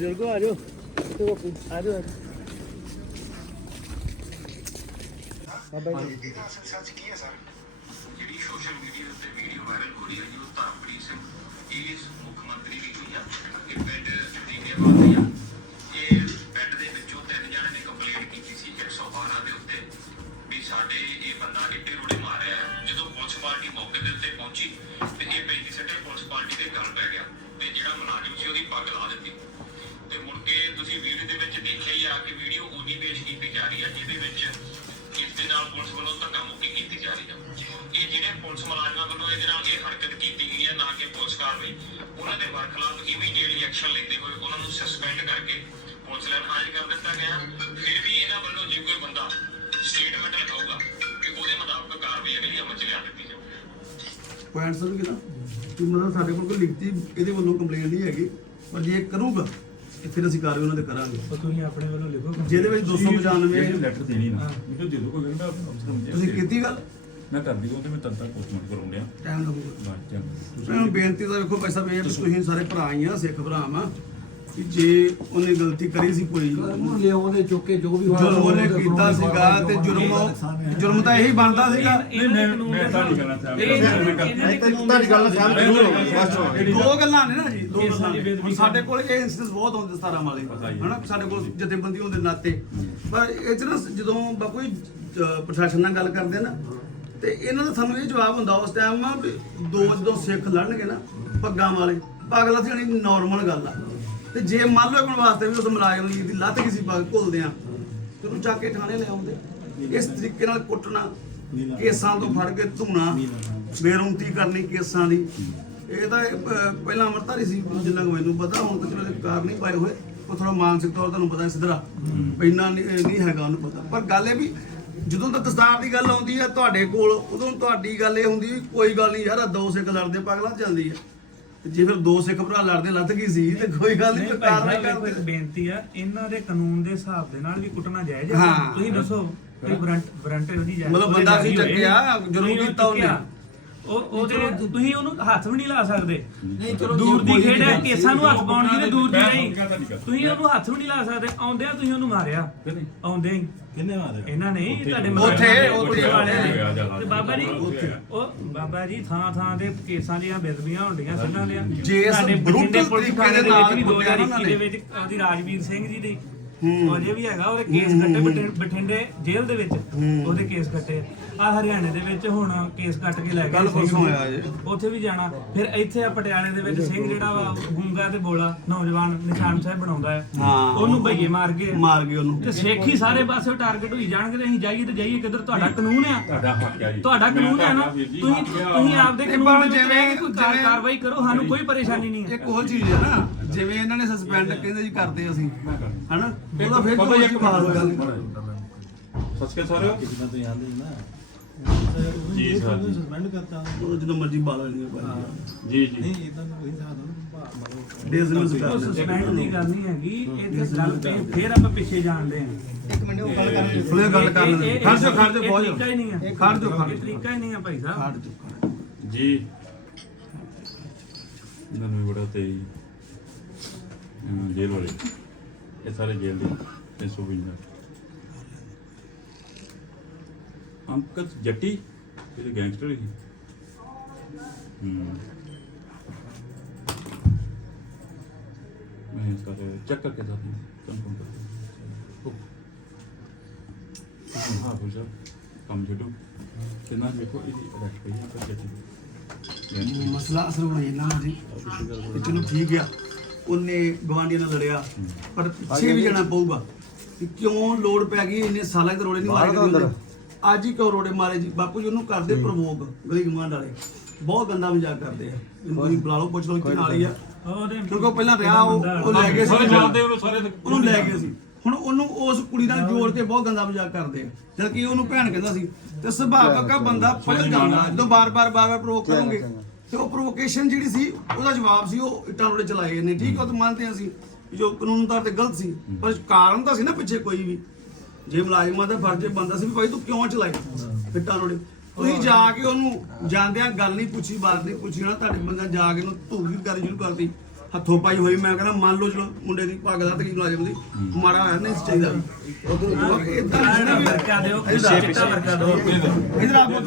ਬਜ਼ੁਰਗੋ ਆ ਜਾਓ। ਤੇ ਬਾਪੂ ਆ ਜਾਓ ਬਾਬਾ ਜੀ। ਜਿਹੜੀ ਸੋਸ਼ਲ ਮੀਡੀਆ ਉੱਤੇ ਵੀਡੀਓ ਵਾਇਰਲ ਹੋ ਰਹੀ ਹੈ ਜੀ ਉਹ ਧਰਮਪ੍ਰੀਤ ਸਿੰਘ। ਇਸ ਮੁੱਖ ਮੰਤਰੀ ਦੀ ਹੋਈ ਆ ਇਹ ਪਿੰਡ ਦੀਨੇ ਵਾਲੀ ਆ। ਇਹ ਪਿੰਡ ਦੇ ਵਿੱਚੋਂ ਤਿੰਨ ਜਣਿਆਂ ਨੇ ਕੰਪਲੇਂਟ ਕੀਤੀ ਸੀ 112 ਦੇ ਉੱਤੇ ਵੀ ਸਾਡੇ ਇਹ ਬੰਦਾ ਇੱਟੇ ਰੋੜੇ ਮਾਰਿਆ ਹੈ। ਜਦੋਂ ਪੁਲਿਸ ਪਾਰਟੀ ਮੌਕੇ ਦੇ ਉੱਤੇ ਪਹੁੰਚੀ ਤੇ ਇਹ ਪੈਂਤੀ ਸੱਟੇ ਪੁਲਿਸ ਪਾਰਟੀ ਦੇ ਗੱਲ ਪੈ ਗਿਆ ਤੇ ਜਿਹੜਾ ਮੁਲਾਜ਼ਮ ਸੀ ਉਹਦੀ ਪੱਗ ਲਾ ਦਿੱਤੀ। ਤੇ ਮੁੜ ਕੇ ਤੁਸੀਂ ਵੀਡੀਓ ਦੇ ਵਿੱਚ ਦੇਖਿਆ ਹੀ ਆ ਕਿ ਵੀਡੀਓ ਉਹਦੀ ਪੇਸ਼ ਕੀਤੀ ਜਾ ਰਹੀ ਹੈ ਜਿਹਦੇ ਵਿੱਚ ਇਸ ਦੇ ਨਾਲ ਪੁਲਿਸ ਵੱਲੋਂ ਧੱਕਾ ਮੁੱਕੀ ਕੀਤੀ ਜਾ ਰਹੀ ਹੈ ਇਹ ਜਿਹੜੇ ਪੁਲਿਸ ਮੁਲਾਜ਼ਮਾਂ ਵੱਲੋਂ ਇਹਦੇ ਨਾਲ ਇਹ ਹਰਕਤ ਕੀਤੀ ਗਈ ਹੈ ਨਾ ਕਿ ਪੁਲਿਸ ਕਾਰਵਾਈ, ਉਹਨਾਂ ਦੇ ਵਰਖਲਾਫ ਇਮੀਡੀਏਟਲੀ ਐਕਸ਼ਨ ਲੈਂਦੇ ਹੋਏ ਉਹਨਾਂ ਨੂੰ ਸਸਪੈਂਡ ਕਰਕੇ ਪੁਲਿਸ ਲਾਈਨ ਹਾਜ਼ਰ ਕਰ ਦਿੱਤਾ ਗਿਆ। ਫਿਰ ਵੀ ਇਹਨਾਂ ਵੱਲੋਂ ਜੇ ਕੋਈ ਬੰਦਾ ਸਟੇਟਮੈਂਟ ਲਗਾਊਗਾ ਕਿ ਉਹਦੇ ਮੁਤਾਬਕ ਕਾਰਵਾਈ ਅਗਲੀ ਅਮਲ ਚ ਲਿਆ ਦਿੱਤੀ ਜਾਊਗੀ ਪੁਆਇੰਟ ਸਰ ਕਿ ਨਾ ਕਿ ਮਤਲਬ ਸਾਡੇ ਕੋਲ ਕੋਈ ਲਿਖਤੀ ਇਹਦੇ ਵੱਲੋਂ ਕੰਪਲੇਂਟ ਨਹੀਂ ਹੈਗੀ, ਪਰ ਜੇ ਇਹ ਕਰੂਗਾ ਤੇ ਫਿਰ ਅਸੀਂ ਕਾਰਵਾਈ ਉਹਨਾਂ ਤੇ ਕਰਾਂਗੇ। ਉਹ ਤੁਸੀਂ ਆਪਣੇ ਵੱਲੋਂ ਲਿਖੋ ਜਿਹਦੇ ਵਿੱਚ 295 ਲੈਟਰ ਦੇਣੀ ਨਾ ਮੈਨੂੰ ਦੇ ਦਿਓ ਕੋਈ ਗੱਲ ਮੈਂ ਅਫਸਰ ਨੂੰ ਦੇ ਤੁਸੀਂ ਕੀਤੀ ਗੱਲ? ਮੈਂ ਕਰਦੀ ਉਹ ਤੇ ਮੈਂ ਤਦ ਤੱਕ ਪੋਸਟਮਾਰਟਮ ਕਰਾਉਣ ਡਿਆ ਟਾਈਮ ਲੱਗੂਗਾ। ਬਾਅਦ ਚ ਬੇਨਤੀ ਤਾਂ ਵੇਖੋ ਪੈਸਾ ਵੇ ਤੁਸੀਂ ਸਾਰੇ ਭਰਾ ਹੀ ਆ ਸਿੱਖ ਭਰਾ ਆ ਕਿ ਜੇ ਉਹਨੇ ਗਲਤੀ ਕਰੀ ਸੀ ਕੋਈ। ਉਹਨੂੰ ਲਿਆਉਂਦੇ ਚੁੱਕ ਕੇ ਜੋ ਵੀ ਹੋਇਆ ਜੁਰਮ ਉਹਨੇ ਉਹਦੇ ਕੀਤਾ ਸੀਗਾ ਤੇ ਜੁਰਮ ਉਹ- ਜੁਰਮ ਤਾਂ ਇਹੀ ਬਣਦਾ ਸੀਗਾ। ਨਹੀਂ ਮੈਂ ਮੈਂ ਤਾਂ ਨਹੀਂ ਕਰਨਾ ਚਾਹੁੰਦਾ ਤੁਹਾਡੀ ਗੱਲ ਨਾਲ ਸਹਿਮਤ ਦੋ ਗੱਲਾਂ ਨੇ ਨਾ ਜੀ ਦੋ ਗੱਲਾਂ ਦੀ ਨੇ। ਬੇਦਬੀ ਹੁਣ ਸਾਡੇ ਕੋਲ ਇਹ ਇੰਸਟੈਂਸ ਬਹੁਤ ਹੁੰਦੇ 17 ਵਾਲੇ। ਪਤਾ ਹੀ ਹੈ। ਹਨਾ? ਸਾਡੇ ਕੋਲ ਜਥੇਬੰਦੀ ਹੋਣ ਦੇ ਨਾਤੇ ਪਰ ਇਹ ਚ ਨਾ ਜਦੋਂ ਬਾਪੂ ਜੀ, ਅਹ ਪ੍ਰਸ਼ਾਸਨ ਨਾਲ ਗੱਲ ਕਰਦੇ ਨਾ ਤੇ ਇਹਨਾਂ ਦਾ ਸਾਨੂੰ ਇਹ ਜਵਾਬ ਹੁੰਦਾ ਉਸ ਟਾਈਮ ਵੀ ਦੋ ਜਦੋਂ ਸਿੱਖ ਲੜਨਗੇ ਨਾ ਪੱਗਾਂ ਵਾਲੇ ਪਗਲਾ ਸੀ ਨਾਰਮਲ ਗੱਲ ਆ। ਤੇ ਜੇ ਮੰਨ ਲਓ ਕੋਣ ਵਾਸਤੇ ਵੀ ਉਸ ਮੁਲਾਜ਼ਮ ਦੀ ਦੀ ਲੱਤ ਕਿਸੇ ਪੱਗ ਘੁਲਦੇ ਆ ਤੇ ਉਹਨੂੰ ਚੱਕ ਕੇ ਥਾਣੇ ਲੈ ਆਉਂਦੇ। ਇਸ ਤਰੀਕੇ ਨਾਲ ਕੁੱਟਣਾ ਕੇਸਾਂ ਤੋਂ ਫੜ ਕੇ ਧੂਣਾ ਬੇਰੁੰਤੀ ਕਰਨੀ ਕੇਸਾਂ ਦੀ। ਇਹ ਤਾਂ ਪਹਿਲਾਂ ਅਮਰਤਾਰੀ ਸੀ ਜਿੰਨਾ ਕੁ ਮੈਨੂੰ ਪਤਾ ਹੁਣ ਤਾਂ ਚਲੋ ਕਾਰ ਨਹੀਂ ਪਾਏ ਹੋਏ ਉਹ ਥੋੜਾ ਮਾਨਸਿਕ ਤੌਰ ਤੁਹਾਨੂੰ ਪਤਾ ਸਿਧਰਾ ਇੰਨਾ ਨਹੀਂ ਹੈਗਾ ਉਹਨੂੰ ਪਤਾ। ਪਰ ਗੱਲ ਇਹ ਵੀ ਜਦੋਂ ਤਾਂ ਦਸਤਾਰ ਦੀ ਗੱਲ ਆਉਂਦੀ ਹੈ ਤੁਹਾਡੇ ਕੋਲ ਉਦੋਂ ਤੁਹਾਡੀ ਗੱਲ ਇਹ ਹੁੰਦੀ ਕੋਈ ਗੱਲ ਨਹੀਂ ਯਾਰ ਦੋ ਸਿੱਖ ਲੜਦੇ ਪਗਲਾ ਜਾਂਦੀ ਹੈ। ਤੇ ਜੇ ਫਿਰ ਦੋ ਸਿੱਖ ਭਰਾ ਲੜਦੇ ਲੱਤ ਗਈ ਸੀ ਤੇ ਕੋਈ ਗੱਲ ਨਹੀਂ ਇੱਕ ਕਰਦੇ ਬੇਨਤੀ ਆ ਇਹਨਾਂ ਦੇ ਕਾਨੂੰਨ ਦੇ ਹਿਸਾਬ ਦੇ ਨਾਲ ਵੀ ਕੁੱਟਣਾ ਜਾਇਜ਼ ਹੈ ਹਾਂ। ਤੁਸੀਂ ਦੱਸੋ ਕੋਈ ਵਾਰੰਟ ਵਾਰੰਟ ਉਹਦੀ ਜਾਇਜ਼ ਮਤਲਬ ਬੰਦਾ ਸੀ। ਚੱਕਿਆ, ਉਹ ਕੀਤਾ ਉਹਨੇ। ਚੁੱਕਿਆ। ਉਹ ਉਹਦੇ ਤੁਸੀਂ ਉਹਨੂੰ ਹੱਥ ਵੀ ਨਹੀਂ ਲਾ ਸਕਦੇ। ਨਹੀਂ ਚਲੋ ਦੂਰ ਦੀ ਕੋਈ ਖੇਡ ਹੈ ਨਹੀਂ ਕੇਸਾਂ ਨੂੰ ਹੱਥ ਪਾਉਣ ਦੀ ਤੇ ਦੂਰ ਦੀ ਮੈਂ ਨਹੀਂ। ਸਮਝਿਆ ਤੁਹਾਡੀ ਗੱਲ। ਤੁਸੀਂ ਉਹਨੂੰ ਹੱਥ ਵੀ ਨਹੀਂ ਲਾ ਸਕਦੇ। ਆਉਂਦਿਆਂ ਤੁਸੀਂ ਉਹਨੂੰ ਮਾਰਿਆ। ਕਿਹਨੇ? ਆਉਂਦੇ ਹੀ। ਕਿੰਨੇ ਮਾਰੇ ਇਹਨਾਂ ਨੇ ਹੀ ਉੱਥੇ- ਤੁਹਾਡੇ ਉੱਥੇ- ਮੁਲਾਜ਼ਮਾਂ ਨੇ, ਉੱਥੇ- ਵਾਲਿਆਂ ਨੇ। ਉੱਥੇ- ਤੇ ਬਾਬਾ ਜੀ ਉਹ ਬਾਬਾ ਜੀ ਥਾਂ ਥਾਂ ਦੇ ਕੇਸਾਂ ਦੀਆਂ ਬੇਦਬੀਆਂ ਹੁੰਦੀਆਂ ਸਿੰਘਾਂ ਦੀਆਂ। ਜੇ ਇਸ ਸਾਡੇ brutal ਬਠਿੰਡੇ ਪੁਲਿਸ ਤਰੀਕੇ ਥਾਣੇ ਦੇ ਦੇ ਨਾਲ ਵਿੱਚ ਵੀ ਕੁੱਟਿਆ ਨਾ 2021 ਦੇ ਉਹਨਾਂ ਵਿੱਚ ਉਹਦੀ ਰਾਜਵੀਰ ਸਿੰਘ ਜੀ ਦੀ ਹੂੰ। ਅਜੇ ਵੀ ਹੈਗਾ ਉਹਦੇ ਕੇਸ ਕੱਟੇ ਬਠਿੰ- ਬਠਿੰਡੇ ਜੇਲ੍ਹ ਦੇ ਵਿੱਚ ਉਹਦੇ ਕੇਸ ਕੱਟੇ। ਆ ਹਰਿਆਣੇ ਦੇ ਵਿੱਚ ਹੁਣ ਕੇਸ ਕੱਟ ਕੇ ਲੈ ਗਏ ਸਿੰਘ ਪਰਸੋਂ ਨੂੰ। ਹੋਇਆ ਜੇ। ਉੱਥੇ ਵੀ ਜਾਣਾ। ਫਿਰ ਇੱਥੇ ਆ ਪਟਿਆਲੇ ਦੇ ਵਿੱਚ ਸਿੰਘ ਜਿਹੜਾ ਵਾ ਗੂੰਗਾ ਤੇ ਬੋਲਾ ਨੌਜਵਾਨ ਨਿਸ਼ਾਨ ਸਾਹਿਬ ਬਣਾਉਂਦਾ ਹੈ। ਹਾਂ। ਉਹਨੂੰ ਭਈਏ ਮਾਰ ਗਏ ਮਾਰ ਗਏ ਉਹਨੂੰ। ਤੇ ਸਿੱਖ ਹੀ ਸਾਰੇ ਪਾਸੇ ਟਾਰਗੇਟ ਹੋਈ ਜਾਣਗੇ ਤੇ ਅਸੀਂ ਜਾਈਏ ਤੇ ਜਾਈਏ ਕਿੱਧਰ? ਤੁਹਾਡਾ ਕਾਨੂੰਨ ਆ। ਤੁਹਾਡਾ ਹੱਕ ਹੈ ਜੀ। ਤੁਹਾਡਾ ਕਾਨੂੰਨ ਹੈ ਨਾ। ਤੁਸੀਂ ਆ। ਤੁਸੀਂ ਆਪਦੇ ਕਾਨੂੰਨ ਭਾਵੇਂ ਦੇ ਵਿੱਚ ਜਿਵੇਂ- ਰਹਿ ਕੇ ਕੋਈ ਕਾਰ- ਜਿਵੇਂ- ਕਾਰਵਾਈ ਕਰੋ ਸਾਨੂੰ ਕੋਈ ਪਰੇਸ਼ਾਨੀ ਨਹੀਂ ਹੈ। ਇੱਕ ਹੋਰ ਚੀਜ਼ ਹੈ ਨਾ। ਜਿਵੇਂ ਇਹਨਾਂ ਨੇ ਸਸਪੈਂਡ ਕਹਿੰਦੇ ਜੀ ਕਰਦੇ ਅਸੀਂ। ਹਨਾ? ਉਹਦਾ ਫਿਰ ਜੀ ਇੱਕ ਬਾਤ ਹੋ ਜਾਂਦੀ ਸਤਿ ਸ਼੍ਰੀ ਅਕਾਲ ਸਰ ਕਿੰਨਾ ਤੋਂ ਯਾਦ ਨਹੀਂ ਨਾ। ਜੀ ਸਰ ਜੀ। ਸਸਪੈਂਡ ਕਰਤਾ। ਉਹ ਜਦੋਂ ਮਰਜ਼ੀ ਬਾਲ ਲੈਣੀ ਜੀ ਜੀ। ਨਹੀਂ ਇਦਾਂ ਤਾਂ ਕੋਈ ਹਿਸਾਬ ਨਹੀਂ ਮਤਲਬ ਡੇਜ਼ ਨੂੰ ਉਹ ਸਸਪੈਂਡ ਗੱਲ ਨਹੀਂ ਹੈਗੀ। ਇੱਥੇ ਗੱਲ ਤੇ ਫੇਰ ਆਪਾਂ ਪਿੱਛੇ ਜਾਣਦੇ ਹਾਂ। ਫੁੱਲੇ ਗੱਲ ਕਰ ਇਹ- ਲੈਂਦੇ ਇਹ- ਖੜ ਜਾ ਖੜ ਜਾ ਇਹ ਬਹੁਤ ਤਰੀਕਾ ਹੀ ਨਹੀਂ ਹੈ। ਖੜ ਜਾ ਖੜ ਇਹ ਜਾ ਤਰੀਕਾ ਹੀ ਨਹੀਂ ਹੈ ਭਾਈ ਸਾਹਿਬ। ਖੜ ਜਾ। ਜੀ ਨਨੂ ਬੜਾ ਤੇ ਜੇਲ੍ਹ ਵਾਲੇ। ਇਹ ਸਾਰੇ ਜੇਲ੍ਹ ਦੇ 352 ਅੰਕਤ ਜੱਟੀ ਇਹ ਗੈਂਗਸਟਰ ਹੀ। ਹੂੰ। ਮੈਂ ਸਾਰੇ ਚੈੱਕ ਕਰਕੇ ਦੱਸਦਾ ਕਨਫਰਮ ਕਰ ਹਾਂ ਬੁਝਾ ਕੰਮ ਜੁੜੋ ਕਿੰਨਾ ਦੇਖੋ ਇਹਦੀ ਅਰੈਸਟ ਪਈ ਅੰਕਤ ਜੱਟੀ ਦੀ। ਮਸਲਾ ਅਸਲ ਹੋਣਾ ਇਹਨਾਂ ਦਾ ਜੀ। ਕਿ ਚਲੋ ਠੀਕ ਆ। ਉਹਨੇ ਗਵਾਂਡੀਆਂ ਨਾਲ ਲੜਿਆ। ਪਰ ਪਿੱਛੇ ਵੀ ਜਾਣਾ ਪਊਗਾ। ਕਿ ਕਿਉਂ ਲੋੜ ਪੈ ਗਈ ਇੰਨੇ ਸਾਲਾਂ ਦੇ ਰੋੜੇ ਨਹੀਂ ਮਾਰੇ ਕਦੇ ਉਹਨੇ। ਅੱਜ ਹੀ ਕਿਉਂ ਰੋੜੇ ਮਾਰੇ ਜੀ? ਬਾਪੂ ਜੀ ਉਹਨੂੰ ਕਰਦੇ ਪ੍ਰਵੋਗ ਗਲੀ ਗਮਾਂਡ ਵਾਲੇ। ਬਹੁਤ ਗੰਦਾ ਮਜ਼ਾਕ ਕਰਦੇ ਆ। ਇਹਨੂੰ ਤੁਸੀਂ ਬੁਲਾ ਲਓ ਪੁੱਛ ਲਓ ਕਿ ਨਾਲ ਹੀ ਆ। ਕਿਉਂਕਿ ਉਹ ਪਹਿਲਾਂ ਰਿਹਾ ਉਹ ਉਹ ਲੈ ਗਏ ਸੀ ਜਾਣਦੇ ਉਹਨੂੰ ਸਾਰੇ ਉਹਨੂੰ ਲੈ ਗਏ ਸੀ। ਹੁਣ ਉਹਨੂੰ ਉਸ ਕੁੜੀ ਨਾਲ ਜੋੜ ਕੇ ਬਹੁਤ ਗੰਦਾ ਮਜ਼ਾਕ ਕਰਦੇ ਆ। ਜਦ ਕਿ ਉਹਨੂੰ ਭੈਣ ਕਹਿੰਦਾ ਸੀ ਤੇ ਸੁਭਾਵਕ ਆ ਬੰਦਾ ਪੜਲ ਜਾਂਦਾ ਜਦੋਂ ਬਾਰ-ਬਾਰ ਬਾਰ-ਬਾਰ ਪ੍ਰੋਵੋਕ ਕਰੋਗੇ ਤੇ ਉਹ ਪ੍ਰੋਵੋਕੇਸ਼ਨ ਜਿਹੜੀ ਸੀ, ਉਹਦਾ ਜਵਾਬ ਸੀ, ਉਹ ਇੱਟਾਂ ਰੋੜੇ ਚਲਾਏ ਇਹਨੇ, ਠੀਕ ਆ, ਉਹ ਤਾਂ ਮੰਨਦੇ ਹਾਂ ਅਸੀਂ ਵੀ ਜੋ ਕਾਨੂੰਨ ਤੌਰ ਤੇ ਗਲਤ ਸੀ, ਪਰ ਕਾਰਨ ਤਾਂ ਸੀ ਨਾ ਪਿੱਛੇ ਕੋਈ ਵੀ। ਜੇ ਮੁਲਾਜ਼ਮਾਂ ਦਾ ਫਰਜ਼ ਬੰਦਾ ਸੀ ਵੀ ਭਾਈ ਤੂੰ ਕਿਉਂ ਚਲਾਈ ਇੱਟਾਂ ਰੋੜੇ? ਤੁਸੀਂ ਜਾ ਕੇ ਉਹਨੂੰ ਜਾਂਦਿਆਂ ਗੱਲ ਨਹੀਂ ਪੁੱਛੀ, ਬਾਤ ਨਹੀਂ ਪੁੱਛੀ ਨਾ ਤੁਹਾਡੇ ਬੰਦਾ ਜਾ ਕੇ ਉਹਨੂੰ ਧੂੜ ਵੀ ਸ਼ੁਰੂ ਕਰਤੀ। ਹੱਥੋਂ ਪਾਈ ਹੋਈ ਮੈਂ ਕਹਿੰਦਾ ਮੰਨ ਲਓ ਚਲੋ ਮੁੰਡੇ ਦੀ ਪੱਗ ਲੱਤ ਗਈ ਮੁਲਾਜ਼ਮ ਦੀ ਮਾੜਾ ਹੋਇਆ ਨਹੀਂ ਚਾਹੀਦਾ। ਉਧਰ ਇਦਾਂ ਵਰਕਾ ਦਿਓ ਚਿੱਟਾ ਵਰਕਾ ਦਿਓ ਇਧਰ ਆ ਪੁੱਤ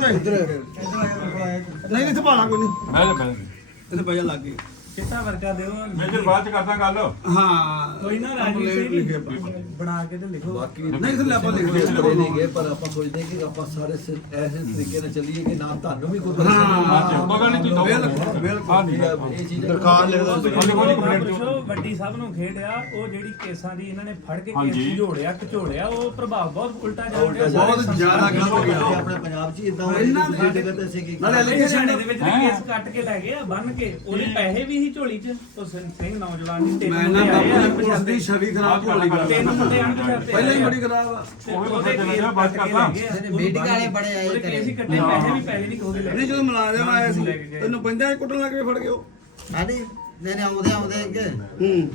ਨਹੀਂ ਇੱਥੇ ਭਾਲਾ ਕੋਈ ਨਹੀਂ। ਮੈਂ ਇੱਥੇ ਬਜਾ ਲੱਗ ਗਈ। ਚਿੱਟਾ ਵਰਕਾ ਦਿਓ ਮੇਜਰ ਬਾਅਦ ਚ ਕਰਦਾ ਗੱਲ। ਹਾਂ। ਕੋਈ ਨਾ ਰਾਜੀ ਕੰਪਲੇਂਟ ਸਿੰਘ ਲਿਖੇ ਬਣਾ ਕੇ ਤੇ ਲਿਖੋ। ਬਾਕੀ ਨਹੀਂ ਲੈ ਆਪਾਂ ਲਿਖ ਲਿਖਦੇ ਨਹੀਂ ਗਏ ਪਰ ਆਪਾਂ ਸੋਚਦੇ ਕਿ ਆਪਾਂ ਸਾਰੇ ਸ- ਐਸੇ ਤਰੀਕੇ ਨਾਲ ਚੱਲੀਏ ਕਿ ਨਾ ਤੁਹਾਨੂੰ ਵੀ ਕੋਈ ਹਾਂ। ਹਾਂ ਮਗਾ ਨਹੀਂ ਤੂੰ ਬਿਲਕੁਲ, ਬਿਲਕੁਲ। ਹਾਂ ਇਹ ਚੀਜ਼ ਦਰਖਾਸਤ ਲਿਖ ਦਿਓ। ਉਹਦੇ ਕੋਲ ਕੰਪਲੇਂਟ ਪੁੱਛੋ ਵੱਡੀ ਸਭ ਨੂੰ ਖੇਡਿਆ ਉਹ ਜਿਹੜੀ ਕੇਸਾਂ ਦੀ ਇਹਨਾਂ ਨੇ ਫੜ ਕੇ ਕੇਸ ਹਾਂਜੀ। ਝੋੜਿਆ ਘਚੋੜਿਆ ਉਹ ਪ੍ਰਭਾਵ ਬਹੁਤ ਉਲਟਾ ਜਾ ਰਿਹਾ। ਬਹੁਤ ਜ਼ਿਆਦਾ ਗਲਤ ਹੋ ਗਿਆ। ਆਪਣੇ ਪੰਜਾਬ 'ਚ ਇਦਾਂ ਇਹਨਾਂ ਹੋਇਆ ਦੇ- ਕਿ ਜਗ੍ਹਾ ਤੇ ਅਸੀਂ ਕੀ ਨਾਲੇ ਹਰਿਆਣੇ allegation ਦੇ ਵਿੱਚ ਵੀ ਹੈਂ? ਕੇਸ ਕੱਟ ਕੇ ਲੈ ਗਏ ਆ ਬੰਨ ਕੇ। ਉਹਦੇ ਪੈਸੇ ਵੀ ਸੀ ਝੋਲੀ 'ਚ? ਉਹ ਸਿੰਘ ਸਿੰਘ ਨੌਜਵਾਨ ਦੀ ਤਿੰਨ ਮੈਂ ਨਾ ਮੁੰਡੇ ਆਏ ਆ ਬਾਪੂ ਦੀ ਪੁਲਿਸ ਦੀ ਛਵੀ ਖਰਾਬ ਹੋਣ ਵਾਲੀ ਤਿੰਨ ਪਹਿਲਾਂ ਹੀ ਬੜੀ ਖਰਾਬ ਆ। ਉਹਦੇ ਬੰਦੇ ਕੇਸ ਨੇ ਕੇ। ਇਹਨੇ ਮੀਟਿੰਗ ਵਾਲੇ ਬੜੇ ਆਏ ਉਹਦੇ ਘਰੇ। ਕੇਸ ਹੀ ਕੱਟੇ ਪੈਸੇ ਵੀ ਪੈਸੇ ਨਹੀਂ ਕੋਦੇ ਲੈ ਨਹੀਂ ਜਦੋਂ ਮੁਲਾਜ਼ਮ ਆਇਆ ਸੀ ਕੇ। ਤੈਨੂੰ ਪੰਜਾਂ ਹੀ ਕੁੱਟਣ ਲੱਗ ਕੇ ਫੜ ਗਏ ਉਹ। ਹਾਂਜੀ ਨਹੀਂ ਨਹੀਂ ਆਉਂਦੇ ਆਉਂਦੇ ਅੱਗੇ। ਹੂੰ।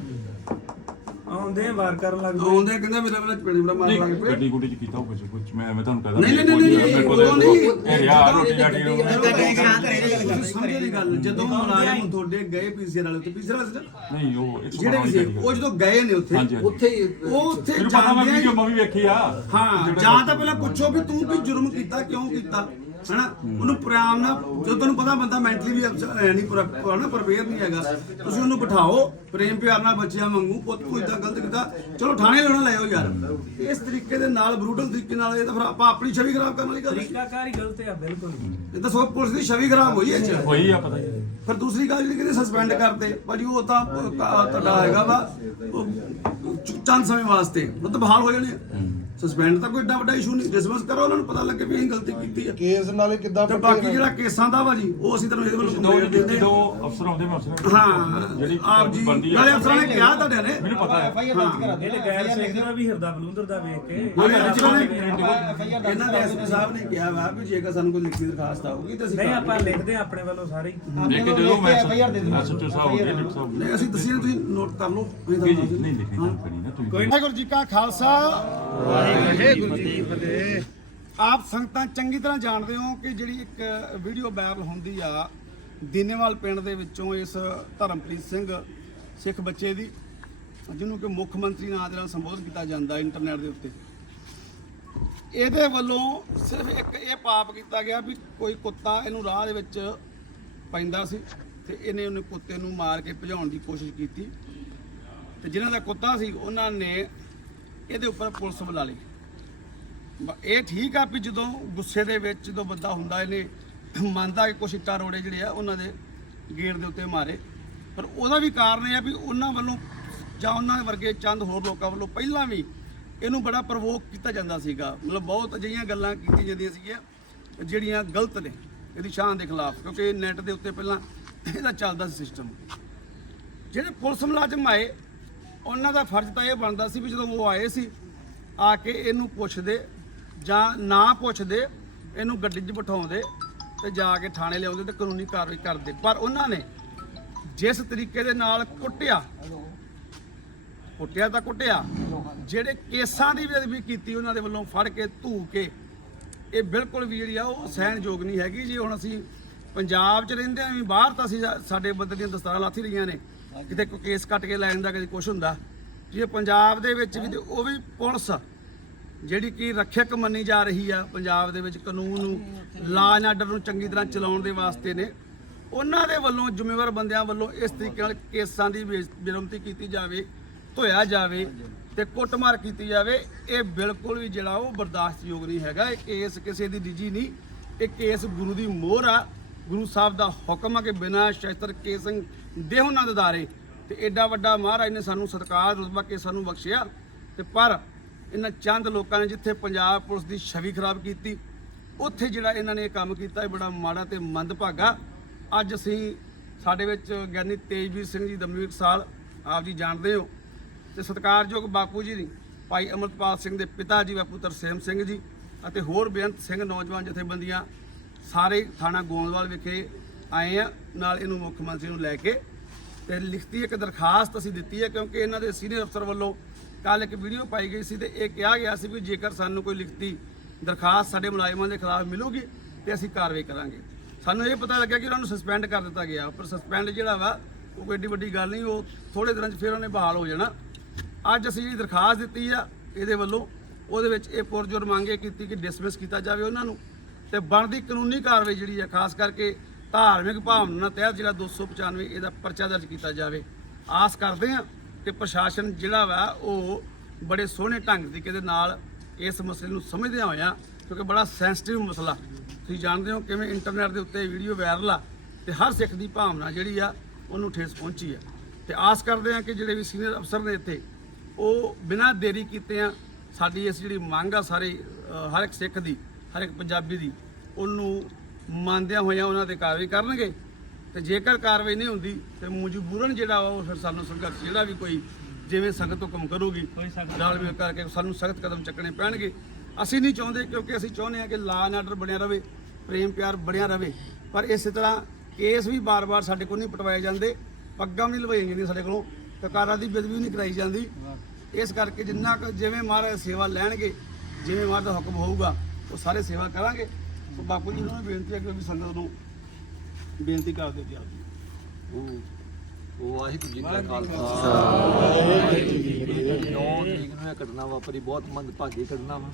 ਆਉਂਦੇ ਵਾਰ ਕਰਨ ਲੱਗ ਪਏ। ਆਉਂਦੇ ਕਹਿੰਦਾ ਮੇਰਾ ਮੇਰਾ ਚਪੇੜੀ ਬੜਾ ਮਾਰ ਲੱਗ ਪਿਆ ਗੱਡੀ ਗੁੱਡੀ ਚ ਕੀਤਾ ਹੋਊ ਕੁਝ ਕੁਝ ਮੈਂ ਮੈਂ ਤੁਹਾਨੂੰ ਕਹਦਾ ਨਹੀਂ, ਨਹੀਂ, ਨਹੀਂ, ਨਹੀਂ, ਉਹ ਨਹੀਂ। ਇਹ ਯਾਰ ਰੋਟੀ ਰਾਟੀ ਨੂੰ ਸਮਝੇ ਨਹੀਂ ਗੱਲ। ਜਦੋਂ ਮੁਲਾਜ਼ਮ ਤੁਹਾਡੇ ਗਏ ਪੀਸੀਆਰ ਵਾਲੇ ਉੱਤੇ ਪੀਸੀਆਰ ਵਾਲੇ ਨਹੀਂ ਉਹ ਜਿਹੜੇ ਵੀ ਸੀ ਉਹ ਜਦੋਂ ਗਏ ਨੇ ਉੱਥੇ ਉੱਥੇ ਹੀ ਉਹ ਉੱਥੇ ਮੈਨੂੰ ਪਤਾ ਮੈਂ ਜਾਂਦੇ ਮੈਂ ਵੀ ਵੇਖੀ ਆ। ਹਾਂ ਜਾਂ ਤਾਂ ਪਹਿਲਾਂ ਪੁੱਛੋ ਵੀ ਤੂੰ ਵੀ ਜੁਰਮ ਕੀਤਾ ਕਿਉਂ ਕੀਤਾ? ਹਨਾ? ਉਹਨੂੰ ਪ੍ਰਿਆਮ ਨਾਲ ਜਦੋਂ ਤੁਹਾਨੂੰ ਪਤਾ ਬੰਦਾ ਮੈਂਟਲੀ ਵੀ ਐ ਨਹੀਂ ਪੂਰਾ ਨਾ ਪ੍ਰਪੇਅਰ ਨਹੀਂ ਹੈਗਾ ਤੁਸੀਂ ਉਹਨੂੰ ਬਿਠਾਓ ਪ੍ਰੇਮ ਪਿਆਰ ਨਾਲ ਬੱਚਿਆਂ ਵਾਂਗੂ ਪੁੱਤ ਕੋਈ ਇਦਾਂ ਗਲਤ ਕੀਤਾ ਚਲੋ ਥਾਣੇ ਲੈਣਾ ਲੈ ਆਓ ਯਾਰ। ਇਸ ਤਰੀਕੇ ਦੇ ਨਾਲ ਬਰੂਟਲ ਤਰੀਕੇ ਨਾਲ ਇਹ ਤਾਂ ਫਿਰ ਆਪਾਂ ਆਪਣੀ ਛਵੀ ਖਰਾਬ ਕਰਨ ਵਾਲੀ ਗੱਲ ਹੈ। ਤਰੀਕਾਕਾਰ ਹੀ ਗਲਤ ਆ ਬਿਲਕੁਲ। ਇਹ ਤਾਂ ਸੋ ਪੁਲਿਸ ਦੀ ਛਵੀ ਖਰਾਬ ਹੋਈ ਹੈ 'ਚ ਹੋਈ ਆ ਪਤਾ ਹੀ ਫਿਰ ਦੂਸਰੀ ਗੱਲ ਜਿਹੜੀ ਕਹਿੰਦੇ ਸਸਪੈਂਡ ਕਰਦੇ ਭਾਜੀ ਉਹ ਤਾਂ ਤੁਹਾਡਾ ਹੈਗਾ ਵਾ ਚੰਦ ਸਮੇਂ ਵਾਸਤੇ ਉਹ ਤਾਂ ਬਹਾਲ ਹੋ ਜਾਣੇ ਸਸਪੈਂਡ ਤਾਂ ਕੋਈ ਏਡਾ ਵੱਡਾ ਇਸ਼ੂ ਨਹੀਂ। ਡਿਸਮਿਸ ਕਰੋ ਉਹਨਾਂ ਨੂੰ ਪਤਾ ਲੱਗੇ ਵੀ ਅਸੀਂ ਗਲਤੀ ਕੀਤੀ ਹੈ ਕੇਸ ਨਾਲੇ ਕਿੱਦਾਂ ਤੇ ਬਾਕੀ ਜਿਹੜਾ ਕੇਸਾਂ ਦਾ ਵਾ ਜੀ ਉਹ ਅਸੀਂ ਤੁਹਾਨੂੰ ਇਹਦੇ ਵੱਲੋਂ ਕੰਪਲੇਂਟ ਦਿੰਦੇ ਹਾਂ ਅਫਸਰ ਆਉਂਦੇ ਮੈਂ ਅਫਸਰ ਹਾਂ ਜਿਹੜੀ ਆਪ ਜੀ ਆ। ਨਾਲੇ ਅਫਸਰਾਂ ਨੇ ਕਿਹਾ ਤੁਹਾਡੇ ਨੇ। ਮੈਨੂੰ ਪਤਾ ਹੈ। ਇਹਦੇ ਗੈਰ ਸਿੰਘ ਦਾ ਵੀ ਹਿਰਦਾ ਬਲੂੰਦਰ ਦਾ ਵੇਖ ਕੇ। ਨੇ। ਇਹਨਾਂ ਦੇ ਐਸਪੀ ਸਾਹਿਬ ਨੇ ਕਿਹਾ ਵਾ ਵੀ ਜੇਕਰ ਸਾਨੂੰ ਕੋਈ ਲਿਖਤੀ ਦਰਖਾਸਤ ਆਊਗੀ ਤਾਂ ਅਸੀਂ ਨਹੀਂ। ਆਪਾਂ ਲਿਖਦੇ ਆ ਆਪਣੇ ਵੱਲੋਂ ਸਾਰੇ। ਹੀ। ਲੇਕਿਨ ਜਦੋਂ ਮੈਂ ਐਸਐਚਓ ਸਾਹਿਬ ਹੋ ਗਏ ਡਿਪਟੀ ਸਾਹਿਬ ਹੋ ਗਏ ਨਹੀਂ ਅਸੀਂ ਦੱਸਿਆ ਤੁਸੀਂ ਨੋਟ ਕਰ ਲਓ ਨਹੀਂ ਲਿਖਣੀ ਤਾਂ ਕਰੀ ਨਾ ਤੁਸੀਂ ਵਾਹਿਗੁਰੂ ਜੀ ਕਾ ਖਾਲਸਾ। ਵਾਹਿਗੁਰੂ ਜੀ ਕੀ ਫਤਿਹ। ਆਪ ਸੰਗਤਾਂ ਚੰਗੀ ਤਰ੍ਹਾਂ ਜਾਣਦੇ ਹੋ ਕਿ ਜਿਹੜੀ ਇੱਕ ਵੀਡੀਓ ਵਾਇਰਲ ਹੁੰਦੀ ਆ ਦੀਨੇਵਾਲ ਪਿੰਡ ਦੇ ਵਿੱਚੋਂ ਇਸ ਧਰਮਪ੍ਰੀਤ ਸਿੰਘ ਸਿੱਖ ਬੱਚੇ ਦੀ ਜਿਹਨੂੰ ਕਿ ਮੁੱਖ ਮੰਤਰੀ ਨਾਂ ਦੇ ਨਾਲ ਸੰਬੋਧਨ ਕੀਤਾ ਜਾਂਦਾ ਇੰਟਰਨੈਟ ਦੇ ਉੱਤੇ। ਇਹਦੇ ਵੱਲੋਂ ਸਿਰਫ ਇੱਕ ਇਹ ਪਾਪ ਕੀਤਾ ਗਿਆ ਵੀ ਕੋਈ ਕੁੱਤਾ ਇਹਨੂੰ ਰਾਹ ਦੇ ਵਿੱਚ ਪੈਂਦਾ ਸੀ ਤੇ ਇਹਨੇ ਉਹਨੇ ਕੁੱਤੇ ਨੂੰ ਮਾਰ ਕੇ ਭਜਾਉਣ ਦੀ ਕੋਸ਼ਿਸ਼ ਕੀਤੀ। ਤੇ ਜਿਨ੍ਹਾਂ ਦਾ ਕੁੱਤਾ ਸੀ, ਉਹਨਾਂ ਨੇ ਇਹਦੇ ਉੱਪਰ ਪੁਲਿਸ ਬੁਲਾ ਲਈ। ਇਹ ਠੀਕ ਆ ਵੀ ਜਦੋਂ ਗੁੱਸੇ ਦੇ ਵਿੱਚ ਜਦੋਂ ਬੰਦਾ ਹੁੰਦਾ, ਇਹਨੇ ਮੰਨਦਾ ਕਿ ਕੁਛ ਇੱਟਾਂ ਰੋੜੇ ਜਿਹੜੇ ਆ, ਉਹਨਾਂ ਦੇ ਗੇਟ ਦੇ ਉੱਤੇ ਮਾਰੇ। ਪਰ ਉਹਦਾ ਵੀ ਕਾਰਨ ਇਹ ਆ ਵੀ ਉਹਨਾਂ ਵੱਲੋਂ ਜਾਂ ਉਹਨਾਂ ਵਰਗੇ ਚੰਦ ਹੋਰ ਲੋਕਾਂ ਵੱਲੋਂ ਪਹਿਲਾਂ ਵੀ ਇਹਨੂੰ ਬੜਾ ਪ੍ਰਵੋਕ ਕੀਤਾ ਜਾਂਦਾ ਸੀਗਾ। ਮਤਲਬ ਬਹੁਤ ਅਜਿਹੀਆਂ ਗੱਲਾਂ ਕੀਤੀਆਂ ਜਾਂਦੀਆਂ ਸੀਗੀਆਂ ਜਿਹੜੀਆਂ ਗਲਤ ਨੇ ਇਹਦੀ ਸ਼ਾਨ ਦੇ ਖਿਲਾਫ, ਕਿਉਂਕਿ ਨੈਟ ਦੇ ਉੱਤੇ ਪਹਿਲਾਂ ਇਹਦਾ ਚੱਲਦਾ ਸੀ ਸਿਸਟਮ ਜਿਹੜੇ ਪੁਲਿਸ ਮੁਲਾਜ਼ਮ ਆਏ ਉਹਨਾਂ ਦਾ ਫਰਜ਼ ਤਾਂ ਇਹ ਬਣਦਾ ਸੀ ਵੀ ਜਦੋਂ ਉਹ ਆਏ ਸੀ, ਆ ਕੇ ਇਹਨੂੰ ਪੁੱਛਦੇ ਜਾਂ ਨਾ ਪੁੱਛਦੇ, ਇਹਨੂੰ ਗੱਡੀ 'ਚ ਬਿਠਾਉਂਦੇ ਤੇ ਜਾ ਕੇ ਥਾਣੇ ਲਿਆਉਂਦੇ ਤੇ ਕਾਨੂੰਨੀ ਕਾਰਵਾਈ ਕਰਦੇ। ਪਰ ਉਹਨਾਂ ਨੇ ਜਿਸ ਤਰੀਕੇ ਦੇ ਨਾਲ ਕੁੱਟਿਆ ਕੁੱਟਿਆ ਤਾਂ ਕੁੱਟਿਆ, ਜਿਹੜੇ ਕੇਸਾਂ ਦੀ ਵੀ ਕੀਤੀ ਉਹਨਾਂ ਦੇ ਵੱਲੋਂ ਫੜ ਕੇ ਧੂ ਕੇ, ਇਹ ਬਿਲਕੁਲ ਵੀ ਜਿਹੜੀ ਆ ਉਹ ਸਹਿਣਯੋਗ ਨਹੀਂ ਹੈਗੀ। ਜੀ ਹੁਣ ਅਸੀਂ ਪੰਜਾਬ 'ਚ ਰਹਿੰਦੇ ਆਂ ਵੀ ਬਾਹਰ ਤਾਂ ਅਸੀਂ ਸਾਡੇ ਬੰਦੇ ਦੀਆਂ ਦਸਤਾਰਾਂ ਲਾਥੀ ਰਹੀਆਂ ਨੇ ਕਿਤੇ ਕੋਈ ਕੇਸ ਕੱਟ ਕੇ ਲੈ ਜਾਂਦਾ, ਕਦੇ ਕੁਛ ਹੁੰਦਾ। ਜੇ ਪੰਜਾਬ ਦੇ ਵਿੱਚ ਵੀ ਤੇ ਉਹ ਵੀ ਪੁਲਿਸ ਜਿਹੜੀ ਕਿ ਰੱਖਿਅਕ ਮੰਨੀ ਜਾ ਰਹੀ ਆ, ਪੰਜਾਬ ਦੇ ਵਿੱਚ ਕਾਨੂੰਨ ਨੂੰ, ਲਾ ਐਂਡ ਆਰਡਰ ਨੂੰ ਚੰਗੀ ਤਰ੍ਹਾਂ ਚਲਾਉਣ ਦੇ ਵਾਸਤੇ ਨੇ। ਉਹਨਾਂ ਦੇ ਵੱਲੋਂ, ਜ਼ਿੰਮੇਵਾਰ ਬੰਦਿਆਂ ਵੱਲੋਂ ਇਸ ਤਰੀਕੇ ਨਾਲ ਕੇਸਾਂ ਦੀ ਬੇਇੱਜ਼- ਬੇਰੁਮਤੀ ਕੀਤੀ ਜਾਵੇ, ਧੋਇਆ ਜਾਵੇ ਤੇ ਕੁੱਟਮਾਰ ਕੀਤੀ ਜਾਵੇ। ਇਹ ਬਿਲਕੁਲ ਵੀ ਜਿਹੜਾ ਉਹ ਬਰਦਾਸ਼ਤਯੋਗ ਨਹੀਂ ਹੈਗਾ। ਇਹ ਕੇਸ ਕਿਸੇ ਦੀ ਨਿੱਜੀ ਨਹੀਂ। ਇਹ ਕੇਸ ਗੁਰੂ ਦੀ ਮੋਹਰ ਆ। ਗੁਰੂ ਸਾਹਿਬ ਦਾ ਹੁਕਮ ਆ ਕਿ ਬਿਨਾਂ ਸ਼ਸਤਰ ਕੇਸੰ ਦੇਹੁ ਨਾ ਦਦਾਰੇ ਤੇ ਐਡਾ ਵੱਡਾ ਮਹਾਰਾਜ ਨੇ ਸਾਨੂੰ ਸਤਿਕਾਰ ਰੁਤਬਾ ਕੇ ਸਾਨੂੰ ਬਖਸ਼ਿਆ। ਤੇ ਪਰ ਇਹਨਾਂ ਚੰਦ ਲੋਕਾਂ ਨੇ ਜਿੱਥੇ ਪੰਜਾਬ ਪੁਲਿਸ ਦੀ ਛਵੀ ਖਰਾਬ ਕੀਤੀ, ਉੱਥੇ ਜਿਹੜਾ ਇਹਨਾਂ ਨੇ ਇਹ ਕੰਮ ਕੀਤਾ, ਇਹ ਬੜਾ ਮਾੜਾ ਤੇ ਮੰਦਭਾਗਾ। ਅੱਜ ਅਸੀਂ ਸਾਡੇ ਵਿੱਚ ਗਿਆਨੀ ਤੇਜਵੀਰ ਸਿੰਘ ਜੀ ਦਮਵੀਰ ਸਾਲ ਆਪ ਜੀ ਜਾਣਦੇ ਹੋ। ਤੇ ਸਤਿਕਾਰਯੋਗ ਬਾਪੂ ਜੀ ਨੇ ਭਾਈ ਅਮਰਪਾਲ ਸਿੰਘ ਦੇ ਪਿਤਾ ਜੀ ਬਾਪੂ ਤਰਸੇਮ ਸਿੰਘ ਜੀ ਅਤੇ ਹੋਰ ਬੇਅੰਤ ਸਿੰਘ ਨੌਜਵਾਨ ਜਥੇਬੰਦੀਆਂ ਸਾਰੇ ਥਾਣਾ ਗੋਂਦਵਾਲ ਵਿਖੇ ਆਏ ਆ। ਨਾਲ ਇਹਨੂੰ ਮੁੱਖ ਮੰਤਰੀ ਨੂੰ ਲੈ ਕੇ ਤੇ ਲਿਖਤੀ ਇੱਕ ਦਰਖਾਸਤ ਅਸੀਂ ਦਿੱਤੀ ਹੈ ਕਿਉਂਕਿ ਇਹਨਾਂ ਦੇ ਸੀਨੀਅਰ ਅਫਸਰ ਵੱਲੋਂ ਕੱਲ ਇੱਕ ਵੀਡੀਓ ਪਾਈ ਗਈ ਸੀ ਤੇ ਇਹ ਕਿਹਾ ਗਿਆ ਸੀ ਵੀ ਜੇਕਰ ਸਾਨੂੰ ਕੋਈ ਲਿਖਤੀ ਦਰਖਾਸਤ ਸਾਡੇ ਮੁਲਾਜ਼ਮਾਂ ਦੇ ਖਿਲਾਫ ਮਿਲੂਗੀ ਤੇ ਅਸੀਂ ਕਾਰਵਾਈ ਕਰਾਂਗੇ। ਸਾਨੂੰ ਇਹ ਪਤਾ ਲੱਗਿਆ ਕਿ ਉਹਨਾਂ ਨੂੰ ਸਸਪੈਂਡ ਕਰ ਦਿੱਤਾ ਗਿਆ। ਪਰ ਸਸਪੈਂਡ ਜਿਹੜਾ ਵਾ, ਉਹ ਕੋਈ ਏਡੀ ਵੱਡੀ ਗੱਲ ਨਹੀਂ, ਉਹ ਥੋੜੇ ਦਿਨਾਂ 'ਚ ਫਿਰ ਉਹਨੇ ਬਹਾਲ ਹੋ ਜਾਣਾ। ਅੱਜ ਅਸੀਂ ਜਿਹੜੀ ਦਰਖਾਸਤ ਦਿੱਤੀ ਆ, ਇਹਦੇ ਵੱਲੋਂ ਉਹਦੇ ਵਿੱਚ ਇਹ ਪੁਰਜੋਰ ਮੰਗੇ ਕੀਤੀ ਕਿ ਡਿਸਮਿਸ ਕੀਤਾ ਜਾਵੇ ਉਹਨਾਂ ਨੂੰ। ਤੇ ਬਣਦੀ ਕਾਨੂੰਨੀ ਕਾਰਵਾਈ ਜਿਹੜੀ ਆ ਖਾਸ ਕਰਕੇ ਧਾਰਮਿਕ ਭਾਵਨਾ ਤਹਿਤ ਜਿਹੜਾ 295 ਇਹਦਾ ਪਰਚਾ ਦਰਜ ਕੀਤਾ ਜਾਵੇ। ਆਸ ਕਰਦੇ ਹਾਂ ਕਿ ਪ੍ਰਸ਼ਾਸਨ ਜਿਹੜਾ ਵਾ, ਉਹ ਬੜੇ ਸੋਹਣੇ ਢੰਗ ਤਰੀਕੇ ਦੇ ਨਾਲ ਇਸ ਮਸਲੇ ਨੂੰ ਸਮਝਦਿਆਂ ਹੋਇਆਂ, ਕਿਉਂਕਿ ਬੜਾ ਸੈਂਸਿਟਿਵ ਮਸਲਾ। ਤੁਸੀਂ ਜਾਣਦੇ ਹੋ ਕਿਵੇਂ ਇੰਟਰਨੈਟ ਦੇ ਉੱਤੇ ਵੀਡੀਓ ਵਾਇਰਲ ਆ, ਤੇ ਹਰ ਸਿੱਖ ਦੀ ਭਾਵਨਾ ਜਿਹੜੀ ਆ, ਉਹਨੂੰ ਠੇਸ ਪਹੁੰਚੀ ਆ। ਤੇ ਆਸ ਕਰਦੇ ਆ ਕਿ ਜਿਹੜੇ ਵੀ ਸੀਨੀਅਰ ਅਫਸਰ ਨੇ ਇੱਥੇ, ਉਹ ਬਿਨਾਂ ਦੇਰੀ ਕੀਤੇ ਆ, ਸਾਡੀ ਇਸ ਜਿਹੜੀ ਮੰਗ ਆ, ਸਾਰੇ ਹਰ ਇੱਕ ਸਿੱਖ ਦੀ ਹਰ ਇੱਕ ਪੰਜਾਬੀ ਦੀ ਉਹਨੂੰ ਮੰਨਦਿਆਂ ਹੋਇਆਂ ਉਹਨਾਂ ਤੇ ਕਾਰਵਾਈ ਕਰਨਗੇ। ਤੇ ਜੇਕਰ ਕਾਰਵਾਈ ਨਹੀਂ ਹੁੰਦੀ ਤੇ ਮਜਬੂਰਨ ਜਿਹੜਾ ਉਹ ਫਿਰ ਸਾਨੂੰ ਸੰਘਰਸ਼ ਜਿਹੜਾ ਵੀ ਕੋਈ ਜਿਵੇਂ ਸੰਗਤ ਹੁਕਮ ਕਰੂਗੀ ਕੋਈ ਸਖਤ ਨਾਲ ਮਿਲ ਕਰਕੇ ਸਾਨੂੰ ਸਖਤ ਕਦਮ ਚੱਕਣੇ ਪੈਣਗੇ। ਅਸੀਂ ਨਹੀਂ ਚਾਹੁੰਦੇ ਕਿਉਂਕਿ ਅਸੀਂ ਚਾਹੁੰਦੇ ਹਾਂ ਕਿ ਲਾ ਐਂਡ ਆਰਡਰ ਬਣਿਆ ਰਵੇ ਪ੍ਰੇਮ ਪਿਆਰ ਬਣਿਆ ਰਵੇ। ਪਰ ਇਸੇ ਤਰ੍ਹਾਂ ਕੇਸ ਵੀ ਬਾਰ-ਬਾਰ ਸਾਡੇ ਕੋਲ ਨਹੀਂ ਪਟਵਾਏ ਜਾਂਦੇ ਪੱਗਾਂ ਵੀ ਲਵਾਈਆਂ ਜਾਂਦੀਆਂ ਸਾਡੇ ਕੋਲੋਂ ਕਕਾਰਾਂ ਦੀ ਬਦਵੀ ਨਹੀਂ ਕਰਾਈ ਜਾਂਦੀ। ਇਸ ਕਰਕੇ ਜਿੰਨਾ ਜਿਵੇਂ ਮਹਾਰਾਜ ਸੇਵਾ ਲੈਣਗੇ ਜਿਵੇਂ ਮਹਾਰਾਜ ਦਾ ਹੁਕਮ ਹੋਊਗਾ ਉਹ ਸਾਰੇ ਸੇਵਾ ਕਰਾਂਗੇ। ਸੋ ਬਾਪੂ ਜੀ ਨੂੰ ਵੀ ਬੇਨਤੀ ਹੈ ਕਿ ਵੀ ਸੰਗਤ ਨੂੰ ਬੇਨਤੀ ਕਰ ਦਿਓ ਜੀ ਆਪ ਜੀ। ਉਹ ਵਾਹਿਗੁਰੂ ਜੀ ਕਾ ਖਾਲਸਾ ਵਾਹਿਗੁਰੂ ਜੀ ਕੀ ਫਤਿਹ ਨੌ ਤਰੀਕ ਨੂੰ ਇਹ ਘਟਨਾ ਵਾਪਰੀ ਬਹੁਤ ਮੰਦਭਾਗੀ ਘਟਨਾ ਵਾ।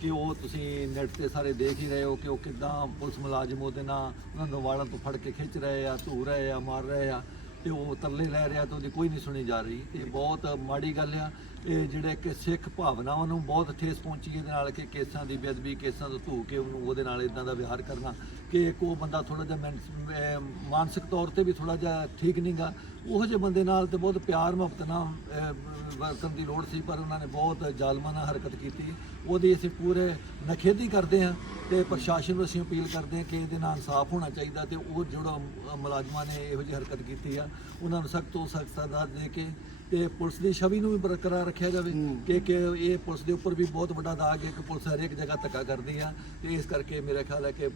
ਕਿ ਉਹ ਤੁਸੀਂ ਨੈਟ ਤੇ ਸਾਰੇ ਦੇਖ ਹੀ ਰਹੇ ਹੋ ਕਿ ਉਹ ਕਿਦਾਂ ਪੁਲਿਸ ਮੁਲਾਜ਼ਮ ਉਹਦੇ ਨਾਲ ਉਹਨਾਂ ਨੂੰ ਵਾਲਾਂ ਤੋਂ ਫੜ ਕੇ ਖਿੱਚ ਰਹੇ ਆ ਧੂ ਰਹੇ ਆ ਮਾਰ ਰਹੇ ਆ। ਤੇ ਉਹ ਤਰਲੇ ਲੈ ਰਿਹਾ ਤੇ ਉਹਦੀ ਕੋਈ ਨਹੀਂ ਸੁਣੀ ਜਾ ਰਹੀ। ਤੇ ਬਹੁਤ ਮਾੜੀ ਗੱਲ ਆ। ਇਹ ਜਿਹੜੇ ਕਿ ਸਿੱਖ ਭਾਵਨਾਵਾਂ ਨੂੰ ਬਹੁਤ ਠੇਸ ਪਹੁੰਚੀ ਇਹਦੇ ਨਾਲ ਕਿ ਕੇਸਾਂ ਦੀ ਬੇਅਦਬੀ ਕੇਸਾਂ ਤੋਂ ਧੂ ਕੇ ਉਹਨੂੰ ਉਹਦੇ ਨਾਲ ਇਦਾਂ ਦਾ ਵਿਹਾਰ ਕਰਨਾ ਕਿ ਇੱਕ ਉਹ ਬੰਦਾ ਥੋੜਾ ਜਿਹਾ ਮੈਂਸ- ਮਾਨਸਿਕ ਤੌਰ ਤੇ ਵੀ ਥੋੜਾ ਜਿਹਾ ਠੀਕ ਨਹੀਂਗਾ ਉਹੋ ਜਿਹੇ ਬੰਦੇ ਨਾਲ ਤੇ ਬਹੁਤ ਪਿਆਰ ਮੁਹੱਬਤ ਨਾਲ ਅਹ, ਵਰਤਣ ਦੀ ਲੋੜ ਸੀ ਪਰ ਉਹਨਾਂ ਨੇ ਬਹੁਤ ਜ਼ਾਲਮਾਨਾ ਹਰਕਤ ਕੀਤੀ। ਉਹਦੀ ਅਸੀਂ ਪੂਰੇ ਨਖੇਦੀ ਕਰਦੇ ਹਾਂ ਤੇ ਪ੍ਰਸ਼ਾਸਨ ਨੂੰ ਅਸੀਂ ਅਪੀਲ ਕਰਦੇ ਹਾਂ ਕਿ ਇਹਦੇ ਨਾਲ ਇਨਸਾਫ ਹੋਣਾ ਚਾਹੀਦਾ ਤੇ ਉਹ ਜਿਹੜਾ ਮੁਲਾਜ਼ਮਾਂ ਨੇ ਇਹੋ ਜਿਹੀ ਹਰਕਤ ਕੀਤੀ ਆ ਉਹਨਾਂ ਨੂੰ ਸਖਤ ਤੋਂ ਸਖਤ ਸਜ਼ਾ ਦੇ ਕੇ ਤੇ ਪੁਲਿਸ ਦੀ ਛਵੀ ਨੂੰ ਵੀ ਬਰਕਰਾਰ ਰੱਖਿਆ ਜਾਵੇ ਕਿ ਕਿ ਇਹ ਪੁਲਿਸ ਦੇ ਉੱਪਰ ਵੀ ਬਹੁਤ ਵੱਡਾ ਦਾਗ ਹੈ ਕਿ ਪੁਲਿਸ ਹਰੇਕ ਜਗ੍ਹਾ ਧੱਕਾ ਕਰਦੀ ਆ ਤੇ ਇਸ ਕਰਕੇ ਮੇਰਾ ਖਿਆਲ ਹੈ ਕਿ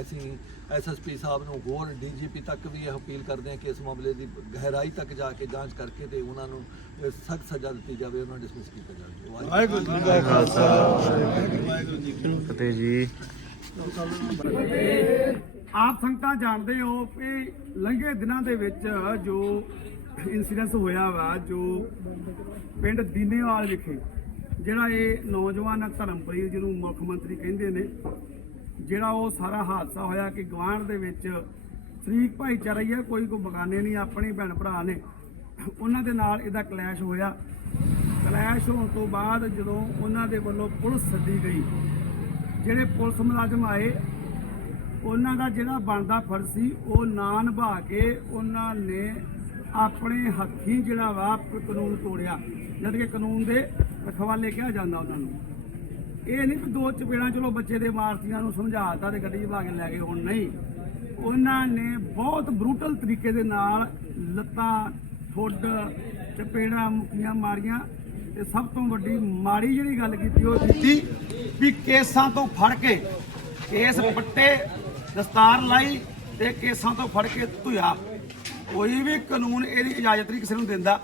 ਅਸੀਂ ਐਸਐਸਪੀ ਸਾਹਿਬ ਨੂੰ ਹੋਰ ਡੀਜੀਪੀ ਤੱਕ ਵੀ ਇਹ ਅਪੀਲ ਕਰਦੇ ਹਾਂ ਕਿ ਇਸ ਮਾਮਲੇ ਦੀ ਗਹਿਰਾਈ ਤੱਕ ਜਾ ਕੇ ਜਾਂਚ ਕਰਕੇ ਤੇ ਉਹਨਾਂ ਨੂੰ ਸਖਤ ਸਜ਼ਾ ਦਿੱਤੀ ਜਾਵੇ ਉਹਨਾਂ ਨੂੰ ਡਿਸਮਿਸ ਕੀਤਾ ਜਾਵੇ। ਵਾਹਿਗੁਰੂ ਵਾਹਿਗੁਰੂ ਜੀ ਕਾ ਖਾਲਸਾ। ਵਾਹਿਗੁਰੂ ਜੀ ਕੀ ਫਤਿਹ। ਫਤਿਹ ਜੀ। ਆਪ ਸੰਗਤਾਂ ਜਾਣਦੇ ਹੋ ਕਿ ਲੰਘੇ ਦਿਨਾਂ ਦੇ ਵਿੱਚ ਜੋ ਇਨਸੀਡੈਂਸ ਹੋਇਆ ਵਾ ਜੋ ਪਿੰਡ ਦੀਨੇਵਾਲ ਵਿਖੇ, ਜਿਹੜਾ ਇਹ ਨੌਜਵਾਨ ਧਰਮਪ੍ਰੀਤ ਜਿਹਨੂੰ ਮੁੱਖ ਮੰਤਰੀ ਕਹਿੰਦੇ ਨੇ, ਜਿਹੜਾ ਉਹ ਸਾਰਾ ਹਾਦਸਾ ਹੋਇਆ ਕਿ ਗਵਾਂਢ ਦੇ ਵਿੱਚ ਸ਼ਰੀਕ ਭਾਈਚਾਰਾ ਹੀ ਆ, ਕੋਈ ਕੋ ਬਗਾਨੇ ਨਹੀਂ, ਆਪਣੇ ਭੈਣ ਭਰਾ ਨੇ, ਉਹਨਾਂ ਦੇ ਨਾਲ ਇਹਦਾ ਕਲੈਸ਼ ਹੋਇਆ। ਕਲੈਸ਼ ਹੋਣ ਤੋਂ ਬਾਅਦ ਜਦੋਂ ਉਹਨਾਂ ਦੇ ਵੱਲੋਂ ਪੁਲਿਸ ਸੱਦੀ ਗਈ, ਜਿਹੜੇ ਪੁਲਿਸ ਮੁਲਾਜ਼ਮ ਆਏ, ਉਹਨਾਂ ਦਾ ਜਿਹੜਾ ਬਣਦਾ ਫਰਜ਼ ਸੀ, ਉਹ ਨਾ ਨਿਭਾ ਕੇ ਉਹਨਾਂ ਨੇ ਆਪਣੇ ਹੱਥੀਂ ਜਿਹੜਾ ਵਾ ਕਾਨੂੰਨ ਤੋੜਿਆ। ਜਦ ਕਿ ਕਾਨੂੰਨ ਦੇ ਰਖਵਾਲੇ ਕਿਹਾ ਜਾਂਦਾ ਉਹਨਾਂ ਨੂੰ। ਇਹ ਨਹੀਂ ਕਿ ਦੋ ਚਪੇੜਾਂ ਚਲੋ ਬੱਚੇ ਦੇ ਮਾਰਤੀਆਂ ਨੂੰ ਸਮਝਾਤਾ ਤੇ ਗੱਡੀ 'ਚ ਪਾ ਕੇ ਲੈ ਗਏ, ਹੁਣ ਨਹੀਂ। ਉਹਨਾਂ ਨੇ ਬਹੁਤ ਬਰੂਟਲ ਤਰੀਕੇ ਦੇ ਨਾਲ ਲੱਤਾਂ, ਠੁੱਡ, ਚਪੇੜਾਂ ਮੁੱਕੀਆਂ ਮਾਰੀਆਂ ਤੇ ਸਭ ਤੋਂ ਵੱਡੀ ਮਾੜੀ ਜਿਹੜੀ ਗੱਲ ਕੀਤੀ ਉਹ ਕੀਤੀ ਵੀ ਕੇਸਾਂ ਤੋਂ ਫੜ ਕੇ ਕੇਸ ਪੱਟੇ, ਦਸਤਾਰ ਲਾਈ ਤੇ ਕੇਸਾਂ ਤੋਂ ਫੜ ਕੇ ਧੁਆ। ਕੋਈ ਵੀ ਕਾਨੂੰਨ ਇਹਦੀ ਇਜਾਜ਼ਤ ਨਹੀਂ ਕਿਸੇ ਨੂੰ ਦਿੰਦਾ।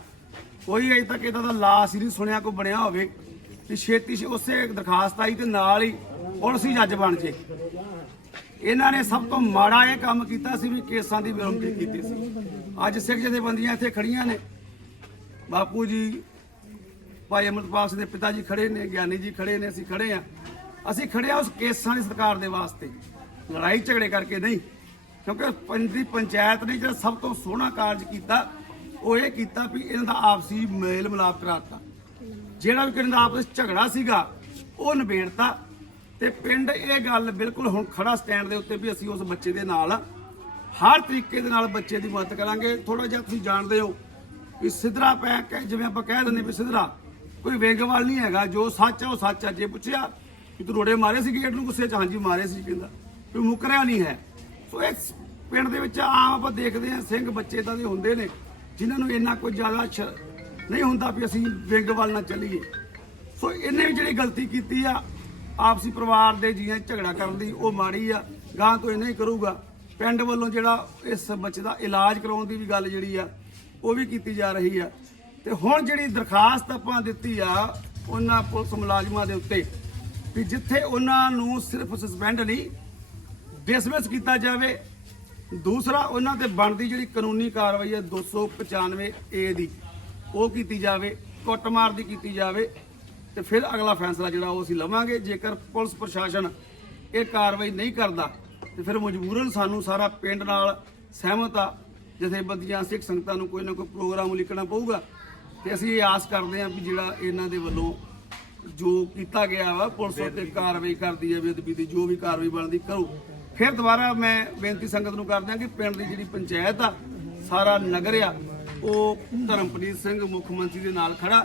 ਕੋਈ ਅਜੇ ਤੱਕ ਇਹਦਾ ਦਾ ਲਾਸ ਹੀ ਨਹੀਂ ਸੁਣਿਆ ਕੋਈ ਬਣਿਆ ਹੋਵੇ। ਕਿ ਛੇਤੀ ਛੇ ਉਸੇ ਦਰਖਾਸਤ ਆਈ ਤੇ ਨਾਲ ਹੀ ਪੁਲਿਸ ਹੀ ਜੱਜ ਬਣ ਜੇ। ਇਹਨਾਂ ਨੇ ਸਭ ਤੋਂ ਮਾੜਾ ਇਹ ਕੰਮ ਕੀਤਾ ਸੀ ਵੀ ਕੇਸਾਂ ਦੀ ਵਿਰੋਧੀ ਕੀਤੀ ਸੀ। ਅੱਜ ਸਿੱਖ ਜਥੇਬੰਦੀਆਂ ਇੱਥੇ ਖੜੀਆਂ ਨੇ। ਬਾਪੂ ਜੀ, ਭਾਈ ਅਮਰਪਾਲ ਸਿੰਘ ਦੇ ਪਿਤਾ ਜੀ ਖੜੇ ਨੇ, ਗਿਆਨੀ ਜੀ ਖੜੇ ਨੇ, ਅਸੀਂ ਖੜੇ ਆ ਅਸੀਂ ਖੜੇ ਆ ਉਸ ਕੇਸਾਂ ਦੀ ਸਰਕਾਰ ਦੇ ਵਾਸਤੇ। ਲੜਾਈ ਝਗੜੇ ਕਰਕੇ ਨਹੀਂ। ਕਿਉਂਕਿ ਪੰਜ ਦੀ ਪੰਚਾਇਤ ਨੇ ਜਿਹੜਾ ਸਭ ਤੋਂ ਸੋਹਣਾ ਕਾਰਜ ਕੀਤਾ, ਉਹ ਇਹ ਕੀਤਾ ਵੀ ਇਹਨਾਂ ਦਾ ਆਪਸੀ ਮੇਲ ਮਿਲਾਪ ਕਰਾਤਾ। ਜਿਹੜਾ ਵੀ ਕਿਰਨ ਦਾ ਆਪਸ ਝਗੜਾ ਸੀਗਾ, ਉਹ ਨਿਬੇੜਤਾ ਤੇ ਪਿੰਡ ਇਹ ਗੱਲ ਬਿਲਕੁਲ ਹੁਣ ਖੜਾ ਸਟੈਂਡ ਦੇ ਉੱਤੇ ਵੀ ਅਸੀਂ ਉਸ ਬੱਚੇ ਦੇ ਨਾਲ ਹਰ ਤਰੀਕੇ ਦੇ ਨਾਲ ਬੱਚੇ ਦੀ ਮਦਦ ਕਰਾਂਗੇ। ਥੋੜਾ ਜਿਹਾ ਤੁਸੀਂ ਜਾਣਦੇ ਹੋ ਵੀ ਸਿਧਰਾ ਪੈ ਕੇ ਜਿਵੇਂ ਆਪਾਂ ਕਹਿ ਦਿੰਦੇ ਵੀ ਸਿਧਰਾ, ਕੋਈ ਵੇਗਵਾਲ ਨਹੀਂ ਹੈਗਾ, ਜੋ ਸੱਚ ਆ ਉਹ ਸੱਚ ਆ। ਜੇ ਪੁੱਛਿਆ ਕਿ ਤੂੰ ਰੋੜੇ ਮਾਰੇ ਸੀ ਗੇਟ ਨੂੰ, ਗੁੱਸੇ ਚ ਹਾਂਜੀ ਮਾਰੇ ਸੀ ਕਹਿੰਦਾ ਕੋਈ ਮੁਕਰਿਆ ਨਹੀਂ ਹੈ। ਸੋ ਇਹ ਪਿੰਡ ਦੇ ਵਿੱਚ ਆਮ ਆਪਾਂ ਦੇਖਦੇ ਹਾਂ, ਸਿੰਘ ਬੱਚੇ ਤਾਂ ਦੇ ਹੁੰਦੇ ਨੇ, ਜਿਨ੍ਹਾਂ ਨੂੰ ਇੰਨਾ ਕੋਈ ਜ਼ਿਆਦਾ ਸ਼- ਨਹੀਂ ਹੁੰਦਾ ਵੀ ਅਸੀਂ ਵਿੰਗ ਵੇਗਵਾਲ ਨਾ ਚੱਲੀਏ। ਸੋ ਇਹਨੇ ਵੀ ਜਿਹੜੀ ਗਲਤੀ ਕੀਤੀ ਆ, ਆਪਸੀ ਪਰਿਵਾਰ ਦੇ ਜੀਆਂ ਝਗੜਾ ਕਰਨ ਦੀ, ਉਹ ਮਾੜੀ ਆ ਗਾਂ ਤੋਂ ਇਹ ਨਹੀਂ ਕਰੂਗਾ। ਪਿੰਡ ਵੱਲੋਂ ਜਿਹੜਾ ਇਸ ਬੱਚੇ ਦਾ ਇਲਾਜ ਕਰਾਉਣ ਦੀ ਵੀ ਗੱਲ ਜਿਹੜੀ ਆ, ਉਹ ਵੀ ਕੀਤੀ ਜਾ ਰਹੀ ਆ। ਤੇ ਹੁਣ ਜਿਹੜੀ ਦਰਖਾਸਤ ਆਪਾਂ ਦਿੱਤੀ ਆ, ਉਹਨਾਂ ਪੁਲਿਸ ਮੁਲਾਜ਼ਮਾਂ ਦੇ ਉੱਤੇ, ਵੀ ਜਿੱਥੇ ਉਹਨਾਂ ਨੂੰ ਸਿਰਫ ਸਸਪੈਂਡ ਨਹੀਂ ਡਿਸਮਿਸ ਕੀਤਾ ਜਾਵੇ ਦੂਸਰਾ ਉਹਨਾਂ ਤੇ ਬਣਦੀ ਜਿਹੜੀ ਕਾਨੂੰਨੀ ਕਾਰਵਾਈ ਹੈ 295 ਏ ਦੀ ਉਹ ਕੀਤੀ ਜਾਵੇ ਕੁੱਟਮਾਰ ਦੀ ਕੀਤੀ ਜਾਵੇ ਤੇ ਫਿਰ ਅਗਲਾ ਫੈਸਲਾ ਜਿਹੜਾ ਉਹ ਅਸੀਂ ਲਵਾਂਗੇ। ਜੇਕਰ ਪੁਲਿਸ ਪ੍ਰਸ਼ਾਸਨ ਇਹ ਕਾਰਵਾਈ ਨਹੀਂ ਕਰਦਾ ਤੇ ਫਿਰ ਮਜਬੂਰਨ ਸਾਨੂੰ ਸਾਰਾ ਪਿੰਡ ਨਾਲ ਸਹਿਮਤ ਆ ਜਥੇਬੰਦੀਆਂ ਸਿੱਖ ਸੰਗਤਾਂ ਨੂੰ ਕੋਈ ਨਾ ਕੋਈ ਪ੍ਰੋਗਰਾਮ ਲਿਖਣਾ ਪਊਗਾ। ਤੇ ਅਸੀਂ ਇਹ ਆਸ ਕਰਦੇ ਹਾਂ ਵੀ ਜਿਹੜਾ ਇਹਨਾਂ ਦੇ ਵੱਲੋਂ ਜੋ ਕੀਤਾ ਗਿਆ ਵਾ ਪੁਲਿਸ ਉੱਤੇ ਕਾਰਵਾਈ ਕਰਦੀ ਹੈ ਬੇਦਬੀ ਦੀ ਜੋ ਵੀ ਕਾਰਵਾਈ ਬਣਦੀ ਕਰੋ। ਫਿਰ ਦੁਬਾਰਾ ਮੈਂ ਬੇਨਤੀ ਸੰਗਤ ਨੂੰ ਕਰਦਾ ਕਿ ਪਿੰਡ ਦੀ ਜਿਹੜੀ ਪੰਚਾਇਤ ਆ, ਸਾਰਾ ਨਗਰ ਆ, ਉਹ ਧਰਮਪ੍ਰੀਤ ਸਿੰਘ ਮੁੱਖ ਮੰਤਰੀ ਦੇ ਨਾਲ ਖੜਾ।